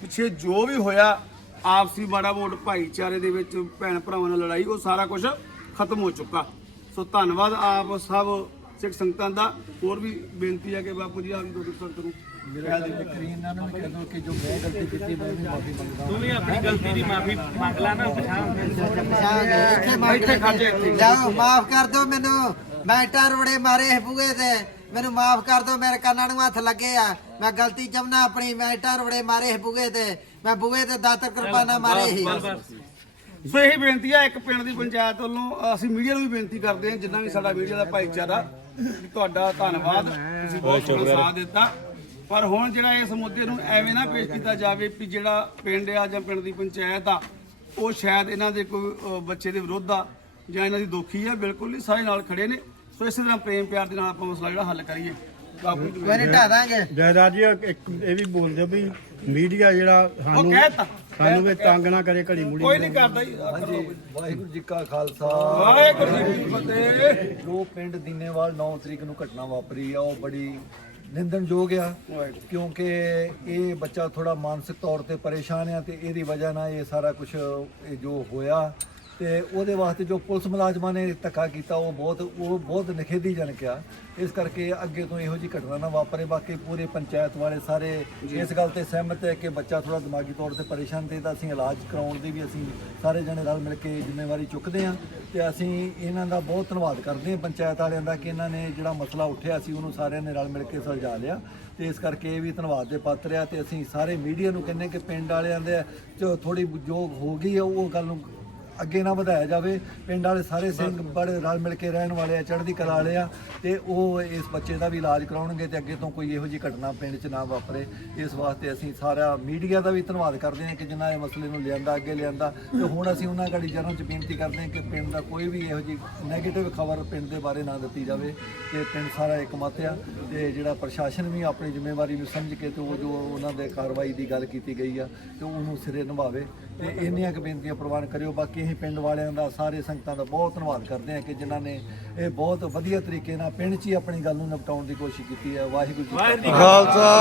ਪਿੱਛੇ ਜੋ ਵੀ ਹੋਇਆ, ਆਪਸੀ ਮਾੜਾ ਮੋਟ ਭਾਈਚਾਰੇ ਦੇ ਵਿੱਚ ਭੈਣ ਭਰਾਵਾਂ ਨਾਲ ਲੜਾਈ, ਉਹ ਸਾਰਾ ਕੁਝ ਖਤਮ ਹੋ ਚੁੱਕਾ। ਸੋ ਧੰਨਵਾਦ ਆਪ ਸਭ ਸਿੱਖ ਸੰਗਤਾਂ ਦਾ। ਹੋਰ ਵੀ ਬੇਨਤੀ ਹੈ ਕਿ ਬਾਪੂ ਜੀ ਆਪ ਜੀ ਦੋ ਸੰਗਤ ਨੂੰ ਮੇਰਾ ਦਿਲ ਕਰੀ ਇਹਨਾਂ ਨੂੰ ਵੀ ਕਹਿ ਦਿਓ ਕਿ ਜੋ ਮੈਂ ਗਲਤੀ ਕੀਤੀ ਮੈਂ ਵੀ ਮਾਫੀ ਮੰਗਦਾ। ਤੂੰ ਵੀ ਆਪਣੀ ਗਲਤੀ ਦੀ ਮਾਫੀ ਮੰਗ ਲੈ ਨਾ ਪਛਾਣ ਇੱਥੇ ਮਾਫ ਇੱਥੇ ਖੜ ਜਾ, ਇੱਥੇ। ਜਾਓ ਮਾਫ ਕਰ ਦਿਓ ਮੈਨੂੰ। ਮੈਂ ਟਰਵੜੇ ਮਾਰੇ ਹੈ ਬੂਏ ਤੇ। ਮੈਨੂੰ ਮਾਫ ਕਰ ਦਿਓ ਮੇਰੇ ਕੰਨਾਂ ਨੂੰ ਹੱਥ ਲੱਗੇ ਆ। ਮੈਂ ਗਲਤੀ ਜਮਨਾ ਆਪਣੀ ਮੈਂ ਟਰਵੜੇ ਮਾਰੇ ਹੈ ਬੂਏ ਤੇ। ਮੈਂ ਬੂਏ ਤੇ ਦਾਤਰ ਕਿਰਪਾਨਾ ਮਾਰੇ ਸੀ। ਸੋ ਇਹ ਬੇਨਤੀ ਹੈ ਇੱਕ ਪਿੰਡ ਦੀ ਪੰਚਾਇਤ ਵੱਲੋਂ ਅਸੀਂ ਮੀਡੀਆ ਨੂੰ ਵੀ ਬੇਨਤੀ ਕਰਦੇ ਹਾਂ ਜਿੰਨਾ ਵੀ ਸਾਡਾ ਮੀਡੀਆ ਦਾ ਭਾਈਚਾਰਾ ਤੁਹਾਡਾ ਧੰਨਵਾਦ। ਤੁਸੀਂ ਬਹੁਤ ਸਾਥ ਦਿੱਤਾ। ਪਰ ਹੁਣ ਜਿਹੜਾ ਇਸ ਮੁੱਦੇ ਨੂੰ ਐਵੇਂ ਨਾ ਪੇਸ਼ ਕੀਤਾ ਜਾਵੇ ਵੀ ਜਿਹੜਾ ਪਿੰਡ ਆ ਜਾਂ ਪਿੰਡ ਦੀ ਪੰਚਾਇਤ ਆ ਉਹ ਸ਼ਾਇਦ ਇਹਨਾਂ ਦੇ ਕੋਈ ਬੱਚੇ ਦੇ ਵਿਰੁੱਧ ਆ ਜਾਂ ਇਹਨਾਂ ਦੀ ਦੋਖੀ ਆ ਬਿਲਕੁਲ ਨਹੀਂ ਸਾਰੇ ਨਾਲ ਖੜੇ ਨੇ। ਸੋ ਇਸੇ ਤਰ੍ਹਾਂ ਪ੍ਰੇਮ ਪਿਆਰ ਦੇ ਨਾਲ ਆਪਾਂ ਮਸਲਾ ਜਿਹੜਾ ਹੱਲ ਕਰੀਏ। ਬਾਪੂ ਜੀ ਕੋਈ ਨਹੀਂ ਢਾ ਦਾਂਗੇ। ਜਾਇਦਾਦ ਜੀ ਇੱਕ ਇਹ ਵੀ ਬੋਲਦੇ ਵੀ ਮੀਡੀਆ ਜਿਹੜਾ ਸਾਨੂੰ ਸਾਨੂੰ ਵੀ ਤੰਗ ਨਾ ਕਰੇ ਘੜੀ ਮੁੜੀ। ਕੋਈ ਨਹੀਂ ਕਰਦਾ ਜੀ ਵਾਹਿਗੁਰੂ ਜੀ ਕਾ ਖਾਲਸਾ। ਵਾਹਿਗੁਰੂ ਜੀ ਕੀ ਫਤਿਹ। ਜੋ ਪਿੰਡ ਦੀਨੇਵਾਲ 9 ਤਰੀਕ ਨੂੰ ਘਟਨਾ ਵਾਪਰੀ ਆ ਉਹ ਬੜੀ ਨਿੰਦਣਯੋਗ ਆ। ਕਿਉਂਕਿ ਇਹ ਬੱਚਾ ਥੋੜਾ ਮਾਨਸਿਕ ਤੌਰ ਤੇ ਪਰੇਸ਼ਾਨ ਆ ਤੇ ਇਹਦੀ ਵਜ੍ਹਾ ਨਾਲ ਇਹ ਸਾਰਾ ਕੁਝ ਜੋ ਹੋਇਆ ਤੇ ਉਹਦੇ ਵਾਸਤੇ ਜੋ ਪੁਲਿਸ ਮੁਲਾਜ਼ਮਾਂ ਨੇ ਧੱਕਾ ਕੀਤਾ ਉਹ ਬਹੁਤ ਉਹ ਬਹੁਤ ਨਿਖੇਧੀਜਨਕ ਆ। ਇਸ ਕਰਕੇ ਅੱਗੇ ਤੋਂ ਇਹੋ ਜੀ ਘਟਨਾ ਨਾ ਵਾਪਰੇ। ਬਾਕੀ ਪੂਰੇ ਪੰਚਾਇਤ ਵਾਲੇ ਸਾਰੇ ਇਸ ਗੱਲ ਤੇ ਸਹਿਮਤ ਹੈ ਕਿ ਬੱਚਾ ਥੋੜਾ ਦਿਮਾਗੀ ਤੌਰ ਤੇ ਪਰੇਸ਼ਾਨ ਤੇ ਤਾਂ ਅਸੀਂ ਇਲਾਜ ਕਰਾਉਣ ਦੀ ਵੀ ਅਸੀਂ ਸਾਰੇ ਜਣੇ ਰਲ ਮਿਲ ਕੇ ਜ਼ਿੰਮੇਵਾਰੀ ਚੁੱਕਦੇ ਹਾਂ। ਤੇ ਅਸੀਂ ਇਹਨਾਂ ਦਾ ਬਹੁਤ ਧੰਨਵਾਦ ਕਰਦੇ ਹਾਂ ਪੰਚਾਇਤ ਵਾਲਿਆਂ ਦਾ ਕਿ ਇਹਨਾਂ ਨੇ ਜਿਹੜਾ ਮਸਲਾ ਉੱਠਿਆ ਸੀ ਉਹਨੂੰ ਸਾਰਿਆਂ ਨੇ ਰਲ ਮਿਲ ਕੇ ਸੁਲਝਾ ਲਿਆ। ਤੇ ਇਸ ਕਰਕੇ ਇਹ ਵੀ ਧੰਨਵਾਦ ਦੇ ਪਾਤਰ ਆ ਤੇ ਅਸੀਂ ਸਾਰੇ ਮੀਡੀਆ ਨੂੰ ਕਹਿੰਦੇ ਕਿ ਪਿੰਡ ਵਾਲਿਆਂ ਦੇ ਜੋ ਥੋੜੀ ਜੋ ਹੋ ਗਈ ਆ ਉਹ ਗੱਲ ਨੂੰ ਅੱਗੇ ਨਾ ਵਧਾਇਆ ਜਾਵੇ। ਪਿੰਡ ਵਾਲੇ ਸਾਰੇ ਸਿੰਘ ਬੜੇ ਰਲ ਮਿਲ ਕੇ ਰਹਿਣ ਵਾਲੇ ਆ ਚੜ੍ਹਦੀ ਕਲਾ ਵਾਲੇ ਆ ਤੇ ਉਹ ਇਸ ਬੱਚੇ ਦਾ ਵੀ ਇਲਾਜ ਕਰਾਉਣਗੇ ਤੇ ਅੱਗੇ ਤੋਂ ਕੋਈ ਇਹੋ ਜਿਹੀ ਘਟਨਾ ਪਿੰਡ 'ਚ ਨਾ ਵਾਪਰੇ। ਇਸ ਵਾਸਤੇ ਅਸੀਂ ਸਾਰਾ ਮੀਡੀਆ ਦਾ ਵੀ ਧੰਨਵਾਦ ਕਰਦੇ ਹਾਂ ਕਿ ਜਿਨ੍ਹਾਂ ਇਹ ਮਸਲੇ ਨੂੰ ਲਿਆਂਦਾ ਅੱਗੇ ਲਿਆਂਦਾ। ਤੇ ਹੁਣ ਅਸੀਂ ਉਹਨਾਂ ਘੜੀ ਜਨਮ 'ਚ ਬੇਨਤੀ ਕਰਦੇ ਹਾਂ ਕਿ ਪਿੰਡ ਦਾ ਕੋਈ ਵੀ ਇਹੋ ਜਿਹੀ ਨੈਗੇਟਿਵ ਖਬਰ ਪਿੰਡ ਦੇ ਬਾਰੇ ਨਾ ਦਿੱਤੀ ਜਾਵੇ। ਤੇ ਪਿੰਡ ਸਾਰਾ ਇਕਮਤ ਆ ਤੇ ਜਿਹੜਾ ਪ੍ਰਸ਼ਾਸਨ ਵੀ ਆਪਣੀ ਜ਼ਿੰਮੇਵਾਰੀ ਨੂੰ ਸਮਝ ਕੇ ਤੇ ਉਹ ਜੋ ਉਹਨਾਂ ਦੇ ਕਾਰਵਾਈ ਦੀ ਗੱਲ ਕੀਤੀ ਗਈ ਆ ਤੇ ਉਹਨੂੰ ਸਿਰੇ ਨਿਭਾਵੇ। ਤੇ ਇੰਨੀਆਂ ਕੁ ਬੇਨਤੀਆਂ ਪ੍ਰਵਾਨ ਕਰਿਓ। ਬਾਕੀ ਅਸੀਂ ਪਿੰਡ ਵਾਲਿਆਂ ਦਾ ਸਾਰੇ ਸੰਗਤਾਂ ਦਾ ਬਹੁਤ ਧੰਨਵਾਦ ਕਰਦੇ ਹਾਂ ਕਿ ਜਿਨ੍ਹਾਂ ਨੇ ਇਹ ਬਹੁਤ ਵਧੀਆ ਤਰੀਕੇ ਨਾਲ ਪਿੰਡ 'ਚ ਹੀ ਆਪਣੀ ਗੱਲ ਨੂੰ ਨਿਪਟਾਉਣ ਦੀ ਕੋਸ਼ਿਸ਼ ਕੀਤੀ ਹੈ। ਵਾਹਿਗੁਰੂ ਜੀ ਕਾ ਵਾਹਿਗੁਰੂ ਜੀ ਖਾਲਸਾ।